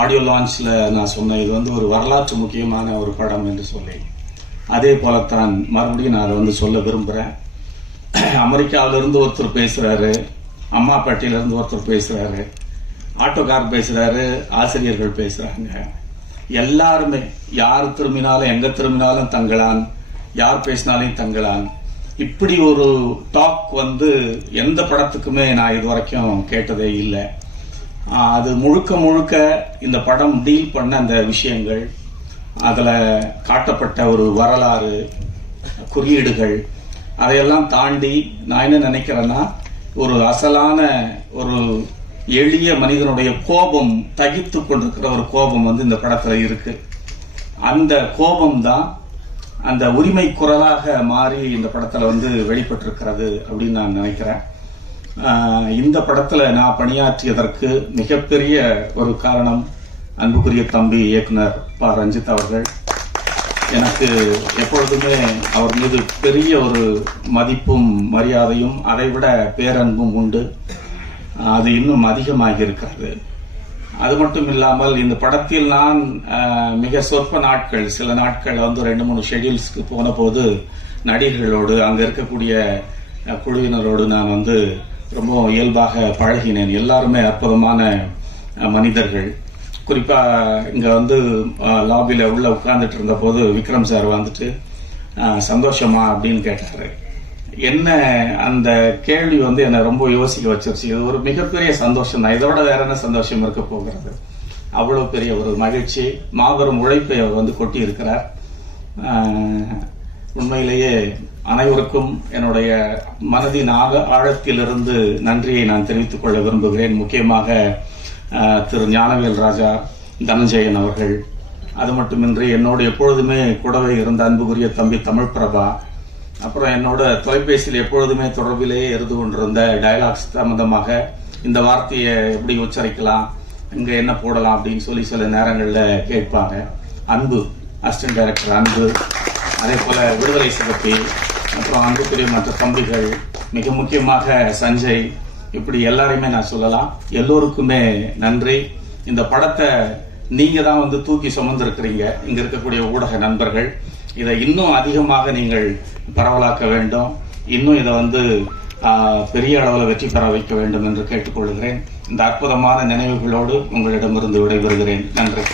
Audio லான்ச்சில் நான் சொன்னேன் இது வந்து ஒரு வரலாற்று முக்கியமான ஒரு படம் என்று சொல்லி. அதே போலத்தான் மறுபடியும் நான் அதை வந்து சொல்ல விரும்புகிறேன் அமெரிக்காவிலிருந்து ஒருத்தர் பேசுகிறாரு அம்மாப்பேட்டையிலேருந்து ஒருத்தர் பேசுகிறாரு ஆட்டோக்கார் பேசுகிறாரு ஆசிரியர்கள் பேசுகிறாங்க எல்லாருமே யார் திரும்பினாலும் எங்கே திரும்பினாலும் தங்களான் யார் பேசினாலையும் தங்களான். இப்படி ஒரு டாக் வந்து எந்த படத்துக்குமே நான் இது வரைக்கும் கேட்டதே இல்லை. அது முழுக்க முழுக்க இந்த படம் டீல் பண்ண அந்த விஷயங்கள் அதில் காட்டப்பட்ட ஒரு வரலாறு குறியீடுகள் அதையெல்லாம் தாண்டி நான் என்ன நினைக்கிறேன்னா ஒரு அசலான ஒரு எளிய மனிதனுடைய கோபம் தகித்து கொண்டிருக்கிற ஒரு கோபம் வந்து இந்த படத்தில் இருக்கு. அந்த கோபம் தான் அந்த உரிமை குரலாக மாறி இந்த படத்தில் வந்து வெளிப்பட்டிருக்கிறது அப்படின்னு நான் நினைக்கிறேன். இந்த படத்துல நான் பணியாற்றியதற்கு மிகப்பெரிய ஒரு காரணம் அன்புக்குரிய தம்பி இயக்குனர் ப. ரஞ்சித் அவர்கள். எனக்கு எப்பொழுதுமே அவர் மீது பெரிய ஒரு மதிப்பும் மரியாதையும் அதைவிட பேரன்பும் உண்டு. அது இன்னும் அதிகமாக இருக்கிறது அது மட்டும் இல்லாமல் இந்த படத்தில் நான் மிக சொற்ப நாட்கள் சில நாட்கள் வந்து ரெண்டு மூணு ஷெடியூல்ஸ்க்கு போன போது நடிகர்களோடு அங்கே இருக்கக்கூடிய குழுவினரோடு நான் வந்து ரொம்ப இயல்பாக பழகினேன். எல்லாருமே அற்புதமான மனிதர்கள். குறிப்பாக இங்கே வந்து லாபியில் உள்ள உட்கார்ந்துட்டு இருந்த போது விக்ரம் சார் வந்துட்டு சந்தோஷமா அப்படின்னு கேட்டாரு. என்ன அந்த கேள்வி வந்து என்னை ரொம்ப யோசிக்க வச்சிருச்சு. இது ஒரு மிகப்பெரிய சந்தோஷம். தான் இதோட வேற என்ன சந்தோஷம் இருக்க போகிறது? அவ்வளோ பெரிய ஒரு மகிழ்ச்சி. மாபெரும் உழைப்பை அவர் வந்து கொட்டி இருக்கிறார் உண்மையிலேயே அனைவருக்கும் என்னுடைய மனதின் ஆக ஆழத்திலிருந்து நன்றியை நான் தெரிவித்துக் கொள்ள விரும்புகிறேன். முக்கியமாக திரு ஞானவேல் ராஜா தனஞ்சயன் அவர்கள். அது மட்டுமின்றி என்னோடு எப்பொழுதுமே கூடவே இருந்த அன்புக்குரிய தம்பி தமிழ் பிரபா அப்புறம் என்னோட தொலைபேசியில் எப்பொழுதுமே தொடர்பிலேயே இருந்து கொண்டிருந்த டயலாக்ஸ் சம்பந்தமாக இந்த வார்த்தையை எப்படி உச்சரிக்கலாம் இங்க என்ன போடலாம் அப்படின்னு சொல்லி சில நேரங்களில் கேட்பாங்க. அன்பு அசிஸ்டன்ட் டைரக்டர் அன்பு அதே போல விடுதலை சிறப்பி அப்புறம் அன்புக்குரிய மற்ற தம்பிகள் மிக முக்கியமாக சஞ்சய் இப்படி எல்லாரையுமே நான் சொல்லலாம். எல்லோருக்குமே நன்றி. இந்த படத்தை நீங்க தான் வந்து தூக்கி சுமந்திருக்கிறீங்க. இங்க இருக்கக்கூடிய ஊடக நண்பர்கள் இதை இன்னும் அதிகமாக நீங்கள் பரவலாக்க வேண்டும். இன்னும் இதை வந்து பெரிய அளவில் வெற்றி பெற வைக்க வேண்டும் என்று கேட்டுக்கொள்கிறேன். இந்த அற்புதமான நினைவுகளோடு உங்களிடமிருந்து விடைபெறுகிறேன். நன்றி.